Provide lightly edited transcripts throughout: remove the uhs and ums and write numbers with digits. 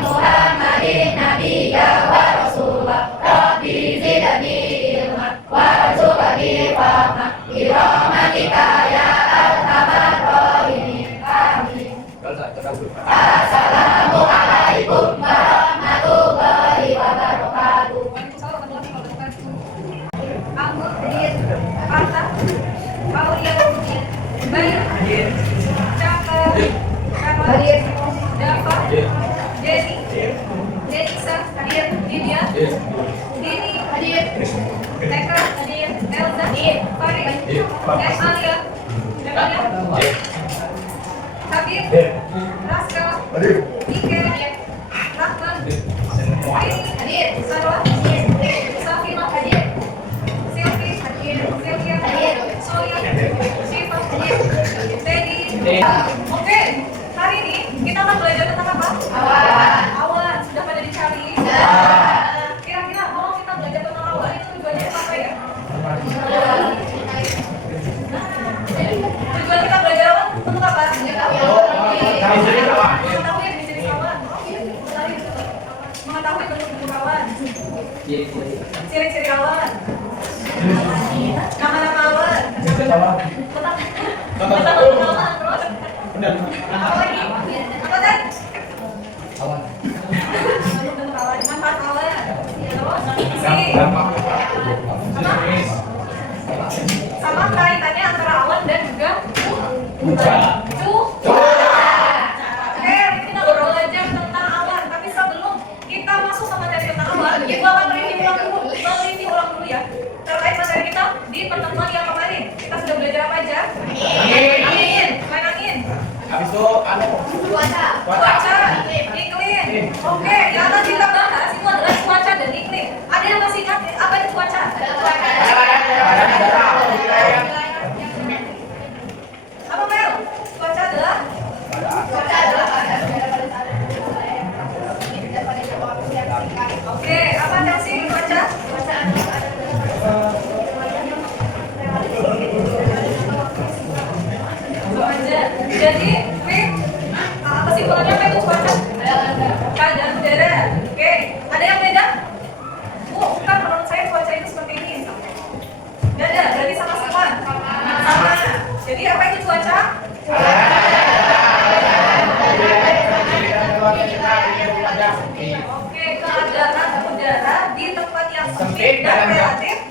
Muhammadin nabiyya wa rasula Rabbi zidni ilma warzuqni fahma bi rahmatika ya arhamar rahimin. Amin. Assalamualaikum warahmatullahi wabarakatuh. Oke, hari ini kita akan belajar tentang apa? Awan. Sudah pada dicari? Kira-kira kalau kita belajar tentang awan itu tujuannya apa ya? Tujuan kita belajar awan untuk apa? Mengetahui jenis awan. Mengetahui bentuk-bentuk awan. Ciri-ciri awan. Nama-nama awan. Tentang awan terus. Apa lagi? Apa tadi? Awan. Bentuk awan. Manfaat awan. Sama kaitannya antara awan dan juga cuaca. Oke, kita belajar tentang awan. Tapi sebelum kita masuk ke materi tentang awan, ibu akan mereview ulang dulu ya terkait materi kita di pertemuan yang kemarin. Kita sudah belajar apa aja? Angin. Selain angin. Habis itu Cuaca, iklim. Oke, yang akan kita bahas itu adalah cuaca dan iklim. Ada yang masih ingat apa itu cuaca? Apa Mel? Cuaca adalah? Oke, apa Chelsea cuaca? Jadi, apa sih kesimpulannya apa itu cuaca? Keadaan udara. Oke, ada yang beda? Bukan, menurut saya cuaca itu seperti ini. Gak ada, berarti sama semua. Sama. Jadi apa itu cuaca? Oke, keadaan udara di tempat yang sempit dan relatif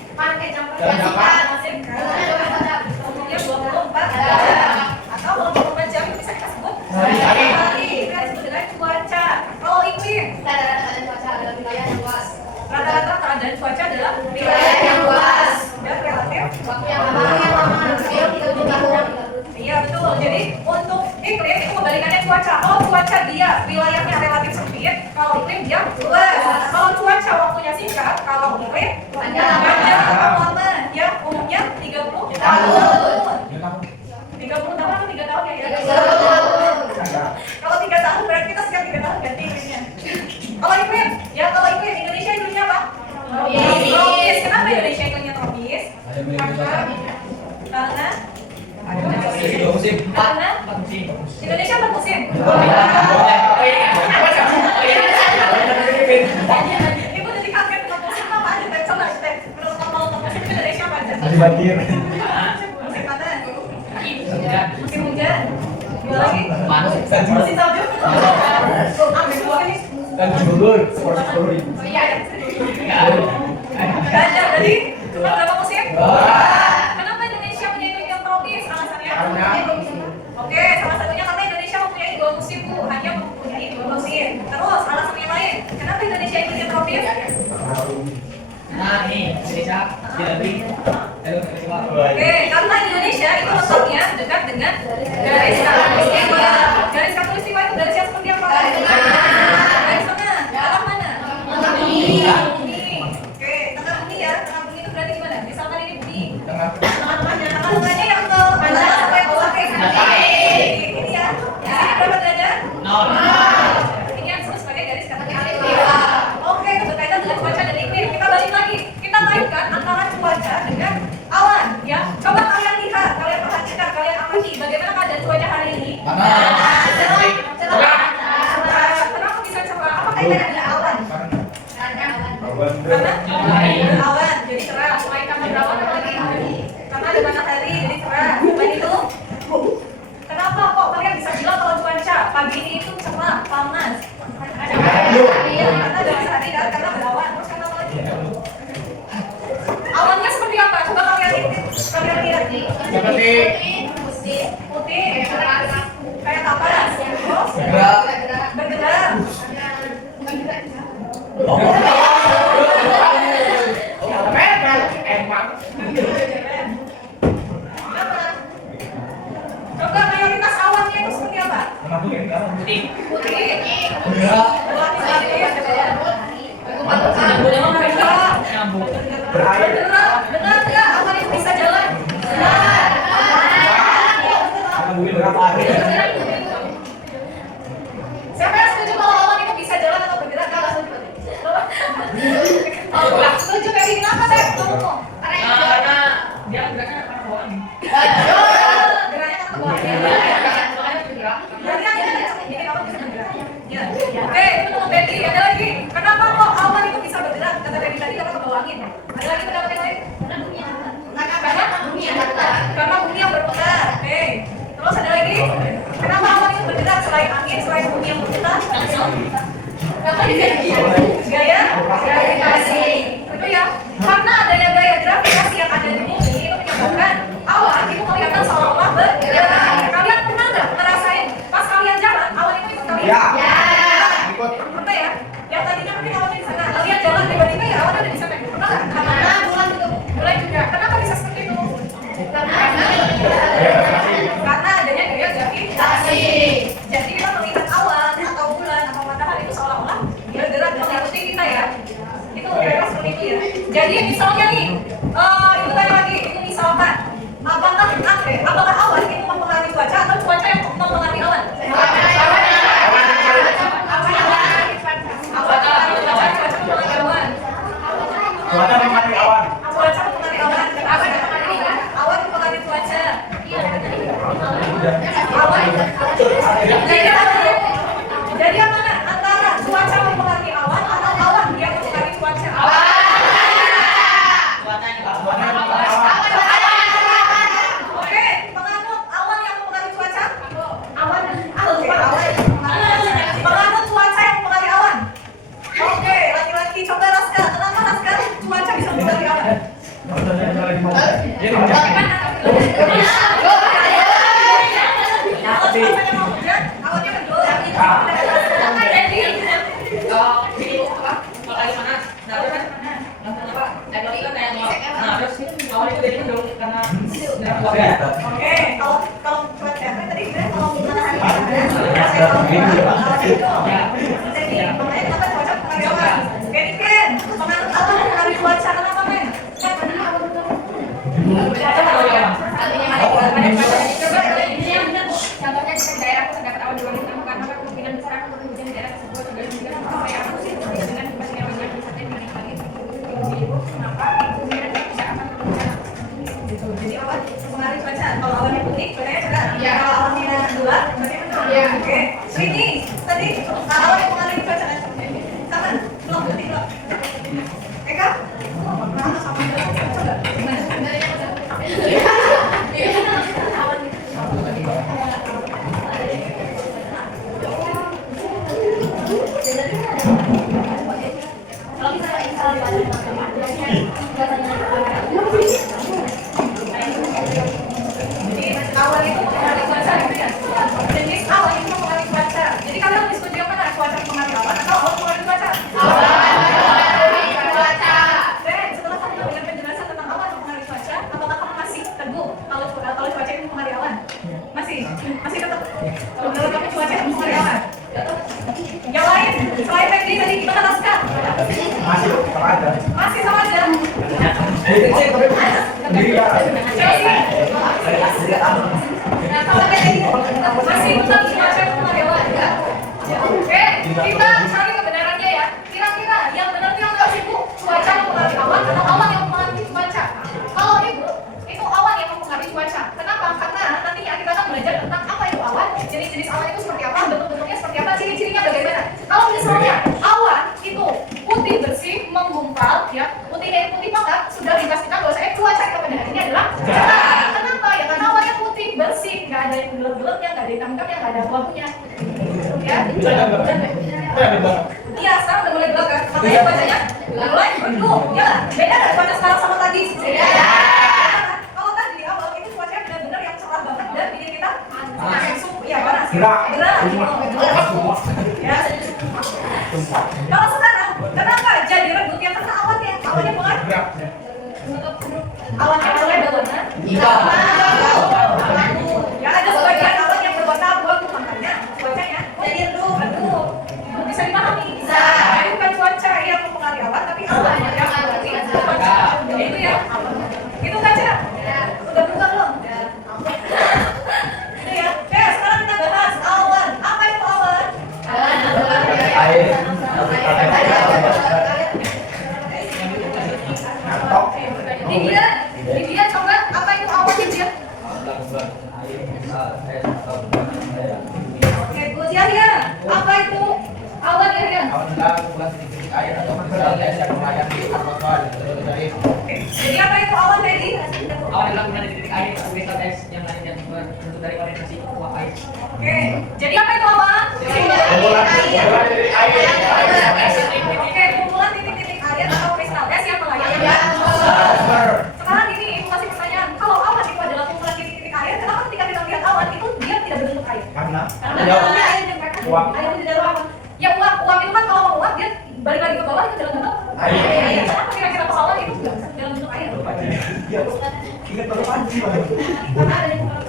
umumnya 24 jam atau 24 jam itu bisa kita sebut hari. Kita sebut dengan cuaca. Kalau iklim, rata-rata keadaan cuaca adalah wilayah yang luas dan relatif waktu yang lama. Iya betul. Jadi untuk iklim itu kebalikannya cuaca. Kalau cuaca dia wilayahnya relatif sempit, kalau iklim dia luas. Kalau cuaca waktunya singkat, kalau iklim panjang atau lama. Ya umumnya 30 tahun. 30 tahun atau 3 tahun ya? 30 tahun. Kalau 3 tahun berarti kita setiap 3 tahun ganti iklimnya. Kalau iklim, ya kalau iklim Indonesia iklimnya apa? Tropis. Kenapa Indonesia iklimnya tropis? Karena Indonesia bermusim. Ibu jadi kaget dengan musim apa aja? Coba menurut kamu musim Indonesia apa aja? Ada banjir. Musim panas. Musim hujan. Dua lagi? Musim salju. Dan gugur, seperti gugur. Oh iya. Gajah, jadi berapa musim? Kenapa Indonesia punya iklim yang tropis? Alasannya? Oke, salah satunya karena Indonesia mempunyai 2 musim, Bu. Hanya mempunyai 2 musim. Terus, alasan yang lain, kenapa Indonesia iklim yang tropis? Nah, nih, Indonesia dilalui. Oke, karena Indonesia itu letaknya dekat dengan garis khatulistiwa. Garis khatulistiwa itu garis yang seperti apa? Garis mana? Arah mana? Bumi. Oke, tengah bumi ya. Tengah bumi itu berarti gimana? Misalkan ini bumi. Tengah-tengahnya yang ke kanan apa yang bawah ke kanan? Ini ya. Di sini berapa derajat? 0. Ini yang disebut sebagai garis khatulistiwa. Oke, berkaitan dengan cuaca dan iklim. Kita balik lagi. Kita kaitkan antara cuaca dengan awan. Ya, coba kalian lihat, kalian perhatikan, kalian amati bagaimana keadaan cuaca hari ini. putih, Berat. Nyambung. Berair. benar nggak awan itu bisa jalan? Mungkin berat air. Siapa yang setuju kalau awan itu bisa jalan atau bergerak? Nggak setuju. Oh, nggak setuju kayak kenapa saya ngomong? Karena dia geraknya karena bawaan. Geraknya kan ke bawah. Makanya bergerak. Berarti kan kita jadi awan bisa bergerak. Ya. Oke, itu untuk Betty. Ada lagi. Kenapa kok awan itu bisa bergerak? Kata Betty tadi karena ke bawah angin. Ada lagi pendapat yang lain? Karena bumi yang berputar. Oke. Terus ada lagi? Kenapa awan itu bergerak selain angin, selain bumi yang berputar? Gaya gravitasi. Itu ya. Karena adanya gaya gravitasi yang ada di bumi itu menyebabkan awan itu kelihatan seolah-olah bergerak. Kalian pernah nggak ngerasain pas kalian jalan awan itu ikut kalian? Ya. Ikut. Pernah ya? Yang tadinya mungkin awannya di sana. Kalian jalan tiba-tiba ya awan ada di sana. Pernah nggak? Karena bulan juga. Kenapa bisa seperti itu? Karena adanya gaya gravitasi. Jadi kita melihat awan atau bulan atau matahari itu seolah-olah bergerak mengikuti kita ya. Itu kira-kira seperti itu ya. Jadi misalnya nih, itu tadi lagi itu misalkan apakah awan itu mempengaruhi cuaca atau cuaca yang mempengaruhi awan? Cuaca mempengaruhi awan. Cuaca mempengaruhi awan. Apa yang mempengaruhi awan? Awan mempengaruhi cuaca. Awan. Jadi yang mana? Antara cuaca mempengaruhi awan atau awan yang mempengaruhi cuaca? Oke, penganut awan yang mempengaruhi cuaca? Awan. Penganut cuaca yang mempengaruhi awan. Oke, laki-laki coba Raska. Kenapa Raska cuaca bisa mempengaruhi awan? Ini hujan. Kalau cuacanya mau hujan, awannya mendung. Kalau air panas, nah terus kan apa? Air laut kan kayak ngap. Nah terus awan itu jadi mendung karena Oke, kalau cuaca apa tadi bilang kalau matahari panas, awan itu. Jadi makanya kenapa cuaca mempengaruhi awan? Oke, Ken, pengaruh awan mempengaruhi cuaca kenapa, Men? cuaca kalau awan. Coba ini yang benar. Contohnya di daerah terdapat awan dua bintang karena kemungkinan besar akan turun hujan di daerah tersebut juga dengan sampai aku sih dengan kepastian hujan bisa terjadi lagi. Kenapa? Kemungkinan bisa akan turun hujan. Jadi awan mempengaruhi cuaca. Kalau awannya putih, cuacanya cerah. Ya. Kalau awannya gelap, berarti mendung. Ya. Oke. Srini, tadi awan yang mempengaruhi cuaca kan? Kapan? Belum putih belum. Eka? Mana sama coba. Jadi awan itu mempengaruhi cuaca gitu ya. Jenis awan itu mempengaruhi cuaca. Jadi kalian lebih setuju yang mana? Cuaca mempengaruhi awan atau awan mempengaruhi cuaca? Dan setelah kamu mendengar penjelasan tentang awan mempengaruhi cuaca, apakah kamu masih teguh kalau cuaca itu mempengaruhi awan? Masih tetap. Menurut kamu cuaca itu mempengaruhi awan? Yang lain selain Peggy tadi gimana Raska? Masih sama aja. Masih sama aja. Sendiri ya. Chelsea. Nah, kalau Peggy masih tetap cuaca itu mempengaruhi awan enggak? Oke, kita cari kebenarannya ya. Kira-kira yang benar itu yang nggak sih Bu? Cuaca mempengaruhi awan atau awan yang mempengaruhi cuaca? Kalau itu awan yang mempengaruhi cuaca. Kenapa? Karena nantinya kita akan belajar tentang apa itu awan, jenis-jenis awan itu seperti apa, bentuk-bentuknya seperti apa, ciri-cirinya bagaimana. Kalau misalnya awan itu putih bersih, menggumpal, ya putihnya putih banget, sudah dipastikan bahwa cuaca yang kebenarannya adalah cerah. Kenapa? Ya karena awannya putih bersih, nggak ada yang gelap-gelapnya, nggak ada hitam-hitamnya, nggak ada abu-abunya. Ya, iya sekarang udah mulai gelap kan, makanya cuacanya mulai mendung. Ya, beda nggak cuaca sekarang sama tadi? Beda. Kalau tadi di awal itu cuacanya benar-benar yang cerah banget dan bikin kita ya panas. Gerak. Ya. Kalau sekarang, kenapa jadi redup yang karena awannya bukan? Awannya mulai berwarna hitam. Ya ada sebagian awan yang berwarna abu-abu, makanya cuacanya jadi adalah kumpulan titik-titik air atau kristal es yang melayang di atmosfer. Jadi apa itu awan tadi? Awan adalah kumpulan titik air atau kristal es yang melayang di atmosfer terbentuk dari kondensasi uap air. Oke. Jadi apa itu awan? Kumpulan titik air. Oke, kumpulan titik-titik air atau kristal es yang melayang di Atmosfer. Sekarang ini ibu kasih pertanyaan, kalau awan itu adalah kumpulan titik-titik air, kenapa ketika kita lihat awan itu dia tidak berbentuk air? Karena Karena jauh. dalamnya air dan mereka Uap. air di dalam awan. Ya uap itu kan kalau mau uap dia balik lagi ke bawah itu dalam bentuk Air. air. Kenapa kira-kira kalau awan itu nggak bisa dalam bentuk air? Iya, ingat baru pagi Bang. Karena adanya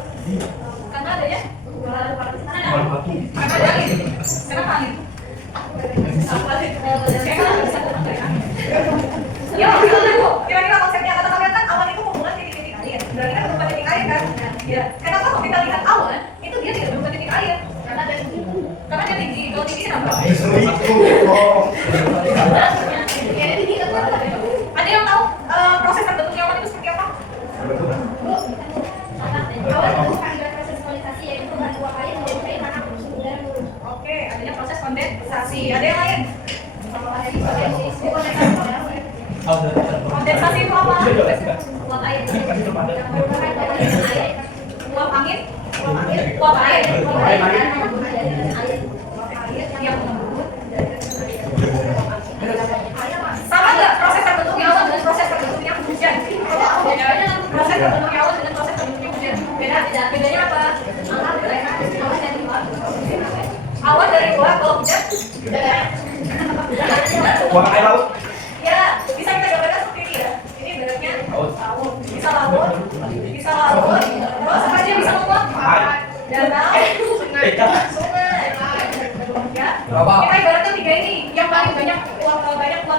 karena adanya Baru pagi. karena ada air. Kenapa air? Ya, kira-kira konsepnya kata kalian kan awan itu kumpulan titik-titik air. Berarti kan berupa titik air kan? Ya. Kenapa kalau kita lihat awan itu dia tidak berupa titik air? Karena dia tinggi. Kalau tinggi kenapa? Ada yang tahu proses terbentuknya awan itu seperti apa? Oke, adanya proses kondensasi. Ada yang lain? Kondensasi itu apa? Uap air. Uap angin? Uap air. Yang mengembun. Sama nggak proses terbentuknya awan dengan proses terbentuknya hujan? Proses terbentuknya awan dengan proses terbentuknya hujan. Bedanya apa? Awan dari uap, kalau hujan? Uap air laut. Ya, bisa kita gambarkan seperti ini ya. Ini beratnya Laut. bisa laut, terus apa aja bisa membuat Air. danau, sungai. Ya, Berapa? kita ibaratkan tiga ini, yang paling banyak uang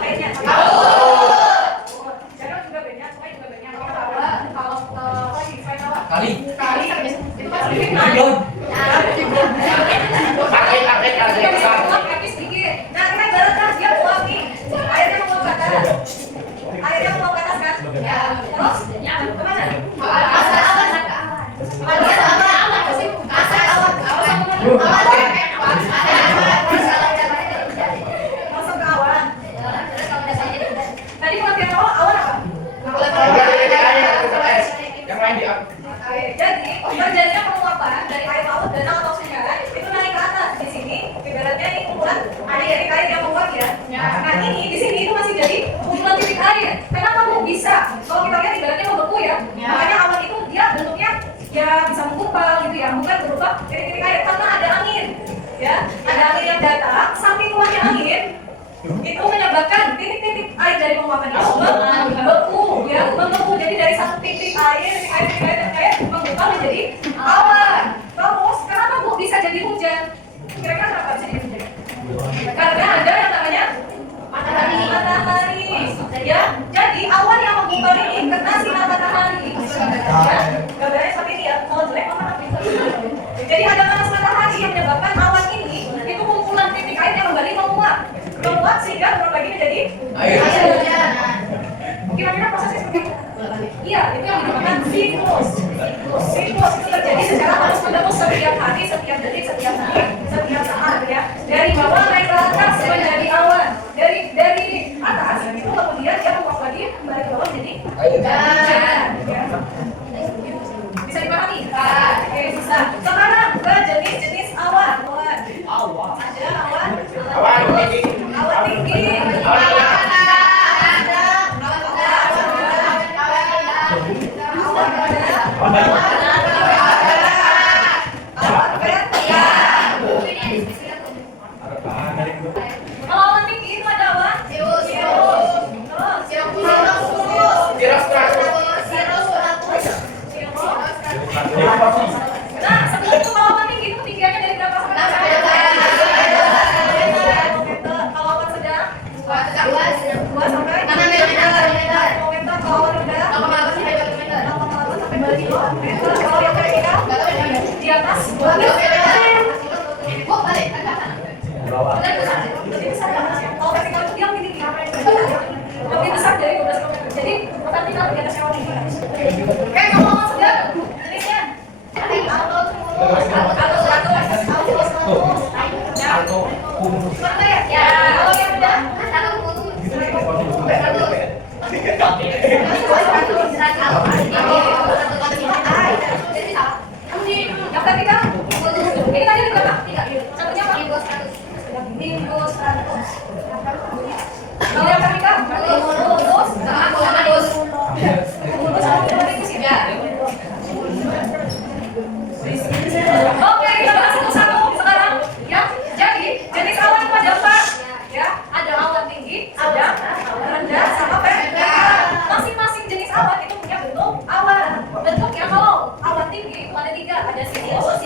airnya. Danau juga banyak, sungai juga banyak. Kalau Kali. itu kan sedikit. Yang bisa membuat kaki sedikit. Nah, kita ibaratkan dia uap nih, airnya menguap ke atas. Airnya menguap ke atas kan? Ya. Terus, kemana? Masuk ke awan. Tadi pengertian awan apa? Kumpulan titik air atau kristal es yang melayang di Jadi, terjadinya penguapan dari air laut, danau atau sungai itu naik ke atas. Di sini, ibaratnya ini kumpulan titik air yang menguap ya. Nah, ini di sini itu masih jadi kumpulan titik air. Kenapa kok bisa? Kalau kita lihat ibaratnya membeku ya. Makanya awan itu dia bentuknya ya bisa menggumpal gitu ya, bukan berupa titik-titik air karena ada angin. Ya, ada angin yang datang, samping keluarnya angin itu menyebabkan titik-titik air dari penguapan itu membeku ya, membeku. Jadi dari satu titik air membuka menjadi awan. Terus kenapa kok bisa jadi hujan? Kira-kira kenapa bisa jadi hujan? Karena ada yang namanya matahari. Ya, jadi awan yang menggumpal ini kena sinar matahari. Ya, gambarnya seperti ini ya. Kalau jelek apa? Jadi ada panas matahari yang menyebabkan awan ini itu kumpulan titik air yang kembali menguap sehingga berbagi menjadi air. Kira-kira prosesnya seperti itu? Iya, itu yang dinamakan siklus. Siklus itu terjadi secara terus-menerus setiap hari, setiap detik, setiap menit, setiap saat ya. Dari bawah naik ke atas menjadi awan. Dari atas itu kemudian dia menguap lagi kembali ke bawah menjadi hujan. Ya. Bisa dipahami? Oke, bisa. Sekarang ke jenis-jenis awan. Ada awan. Awan tinggi. Awan tinggi. Awan banyak. Kalau awan tinggi itu ada awan. Nah, sebelum itu kalau awan tinggi itu ketinggiannya dari berapa sampai berapa? Kalau awan sedang 2 sampai 6 meter. Kalau awan rendah 8 sampai 2 meter. Kalau yang vertikal di atas 2 meter. Lebih besar ya, Mas, ya? Kalau vertikal itu dia lebih tinggi. Lebih besar dari 12 km. Jadi vertikal di atas awan tinggi. Oke, kalau awan sedang jenisnya Alto, kumulus. ya. Kalau yang Timbus 100. Kalau yang ketiga, kumulus. Kumulus itu sih ya. Oke, kita bahas satu-satu sekarang. Ya, jadi jenis awan itu ada 4. Ya, ada awan tinggi, sedang, rendah, sama pendek. Masing-masing jenis awan itu punya bentuk awan. Bentuknya kalau awan tinggi itu ada 3, ada cirrus, sama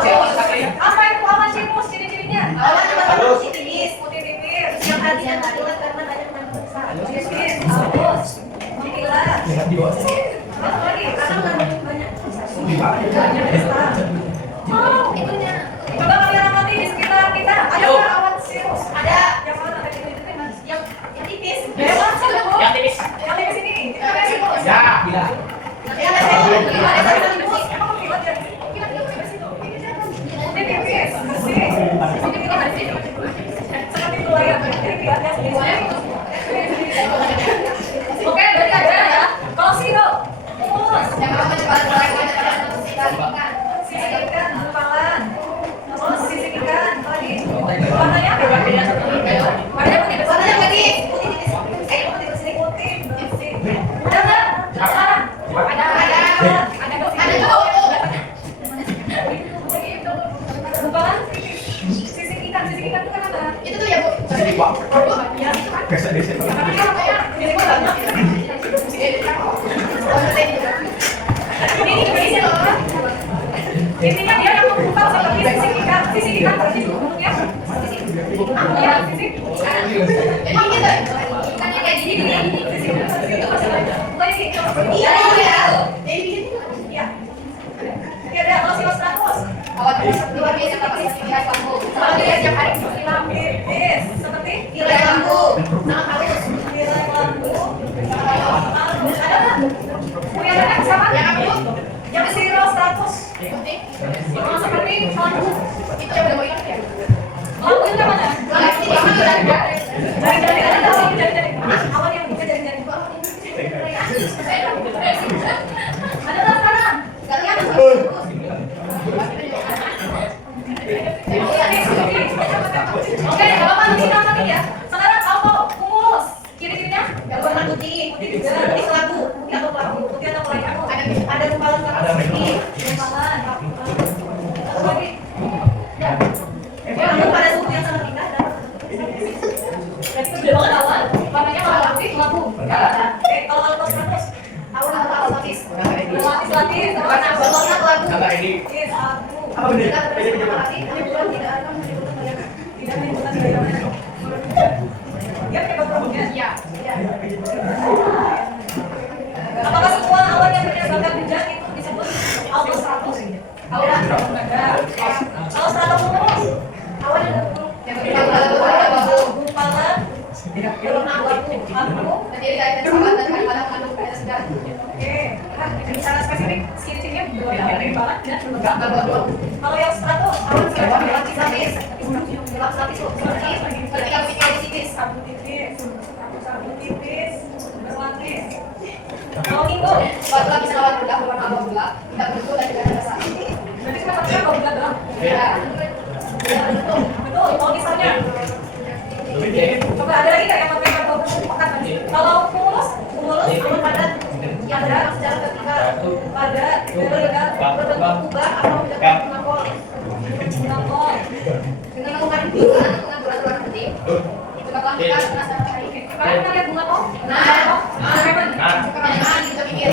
cirrus. Apa itu awan cirrus? Ciri-cirinya? Awan yang putih tipis. Putih tipis. Yang tadi yang bulat karena banyak yang besar. Tipis, halus, mengkilat. Apa lagi? Karena banyak Oh, itunya. Coba kalian amati di sekitar kita. Ada nggak awan cirrus? Ada. Yang mana? Ada di yang tipis. Yang mana? Yang tipis. Yang tipis ini. Itu namanya cirrus. Ya, gila. Yang ada Emang kilat ya? Kilat tipis itu. Putih tipis, bersih. Seperti itu lah ya. Jadi kilatnya sedikit. Oke, berarti ada ya. Kalau siro, mulus. Sisik ikan, gumpalan. Terus sisik ikan, apa lagi? Warnanya apa? Warnanya putih bersih. warnanya putih. Putih bersih, putih bersih. Ada nggak? Sekarang? Ada dong. Gumpalan, sisik ikan itu kan apa? Itu tuh ya Bu. Ya, itu kan. Kesek di sini. Tapi dia apa ya? Jadi gua banyak. Ini loh. Intinya dia yang menggumpal seperti sisik ikan berarti bentuknya sisik. Iya, sisik. Jadi gitu. Ikannya kayak gini. Sisik. Itu maksudnya. Bukan ini. Iya. Jadi gitu. Iya. Oke, ada Osios Stratos. Awan luar biasa tapi tirai lampu. Kalau dia setiap hari tipis seperti Tirai lampu. Sangat halus. tirai lampu. Ada nggak? Punya anak siapa? Yang apa, Bu? Yang Cirrus Stratus. Putih. Oh, seperti lampu. Itu yang udah mau hilang ya. Lampu itu yang mana? Lampu yang mana? Jari-jari ada awan jari-jari. Awan yang bukan jari-jari. Ada nggak sekarang? Kalian Oke, kalau manusia apa ya? Sekarang apa? Kumulus. Ciri-cirinya? yang warna putih. Putih juga. Putih kelabu. Putih atau kelabu? Putih atau kelabu? Ada gumpalan warna putih. Gumpalan. Apa lagi? Ya. Yang pada suhu yang sangat indah. Berarti itu beda banget awan. Warnanya kalau putih kelabu. Kalau Altos Stratus? Awan lapis. Lapis-lapis. Warna kelabu. Agak ini. Yes, aku. Apa bener? Tidak ada bersama lagi. Tapi bukan tidak ada. Tidak menimbulkan bayangan. Dia pakai background-nya? Iya. Apakah semua awan yang berdasarkan bidang itu disebut Altos Stratus? Awan. Kalau stratus kumulus? Awan yang berkelabu. Gumpalan. Warna abu. Jadi kayak sama dan kadang-kadang mengandung kayak sedang. Oke. Nah, secara spesifik ciri-cirinya banget ya. Enggak. Kalau yang stratus, awan siapa? Lapis. Lapis seperti ketika punya di tipis. Sabu tipis, sabu tipis, berlapis. Kalau minggu, Batu lapis lawan gelap berwarna abu-gelap. Tidak berbentuk dan tidak ada rasa. berarti kenapa dia kalau bulat doang? Ya. Betul. Kalau misalnya, coba ada lagi nggak yang pakai kartu pekat? Kalau kumulus awan padat. Yang dalam secara vertikal. Padat, vertikal, Berbentuk kubah atau mendekat mengkol. mengangkol. Dengan menggunakan dengan bulat-bulat putih. Tetaplah kita penasaran baik. Kalian pernah lihat bunga kok? Kebanyakan kita pikir.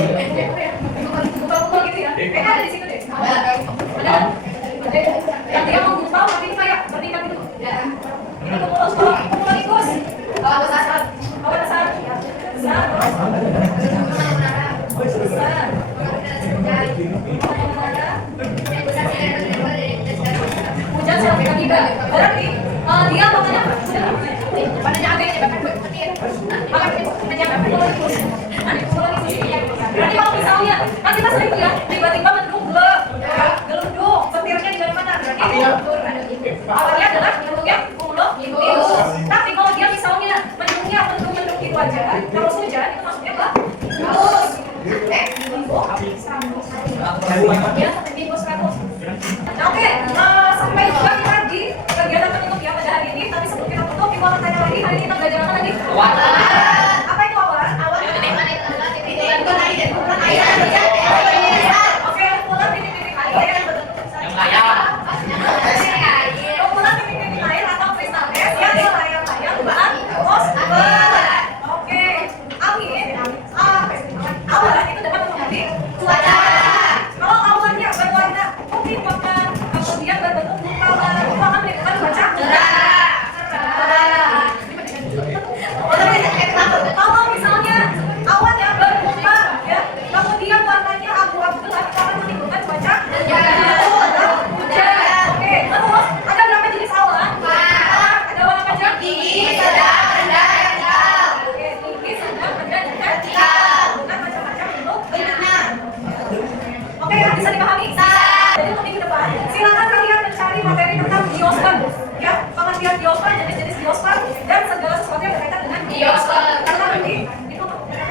Kumpul-kumpul gitu ya? Kayaknya ada di situ deh. Ada. Ada? Yang dia mau gumpal, tapi ini kayak bertingkat gitu. Ya. Ini kumulus, kalau kumulonimbus. Kalau besar. Kalau besar, besar, terus besar. Hujan sampai pegang tiga. Berarti dia makanya warnanya agak ini bahkan petir. Makanya kumulonimbus. Berarti kalau misalnya nanti pas lagi ya tiba-tiba mendung gelundung, petirnya di mana? Berarti awalnya adalah bentuknya kumulonimbus. Tapi kalau dia misalnya mendungnya mendung gitu aja, terus hujan itu maksudnya apa? Bagus. Ya, timbus 100. Oke, sampai juga kita di bagian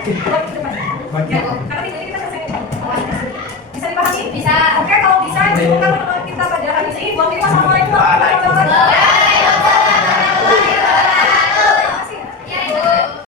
Buat ke depan. Ya.